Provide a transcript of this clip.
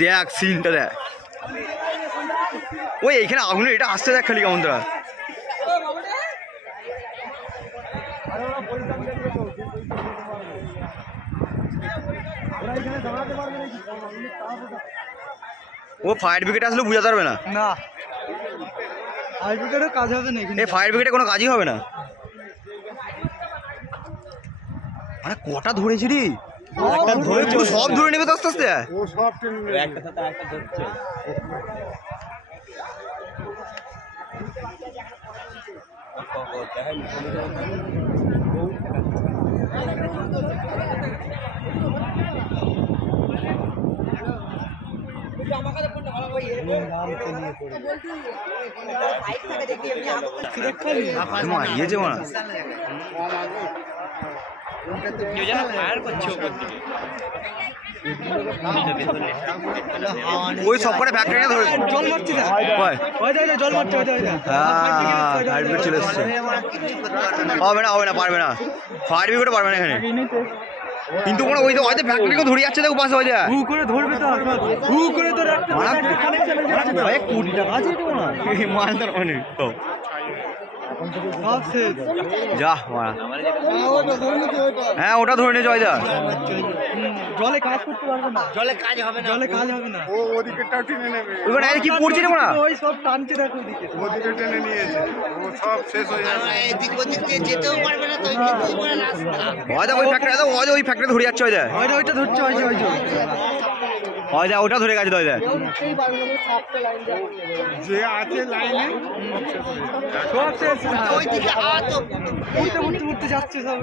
দেখ সিনটা দেখ, ওই এখানে আগুনের এটা আসতে দেখ খালি কেমন তোরা। ও ফায়ার ব্রিগেড আসলে বুঝাতে পারবে না। না ফায়ার ব্রিগেডের কাজ হবে না এখানে, এই ফায়ার ব্রিগেডে কোনো কাজই হবে না। আরে কটা ধরেছি রে, সব ধরে নেবে তো আস্তে আস্তে। ও সব টেনে একটা সাথে একটা ধরছে। মারিয়েছে মা, ওই সব করে ফ্যাক্টরি ধরে জল মারছি না, জল মারছে। ফায়ার ব্রিগেড চলে এসছে। হবে না হবে না, পারবে না, ফায়ার ব্রিগেড পারবে না এখানে। কিন্তু কোনো ওই তো হয়তো ফ্যাক্টরিকে ধরে যাচ্ছে দেখো পাশে, হয়ে যায় হু করে ধরবে তো, হু করে তো কোটি টাকা আছে মালদার অনেক যা মারা। হ্যাঁ ওটা ধরে নিয়েছে ওইটা, জলে কাজ করতে পারবে না, জলে কাজ হবে না। ও ওদিকেটাও টেনে নেবে, ওখানে কি পড়ছে রে মারা, ওই সব টানছে দেখো ওদিকে, ওদিকে টেনে নিয়েছে, ও সব শেষ হয়ে যাবে। এদিক ওদিক দিয়ে যেতেও পারবে না, তো হয়তো ওই ফ্যাক্টরি, হয়তো ওই ফ্যাক্টরি ধরে যাচ্ছে, ওইটা ওইটা ধরছে, হয়তো ওটা ধরে গেছে। ওইটা যে আছে লাইনে সব শেষ, ওইদিকে উঠতে যাচ্ছে সব।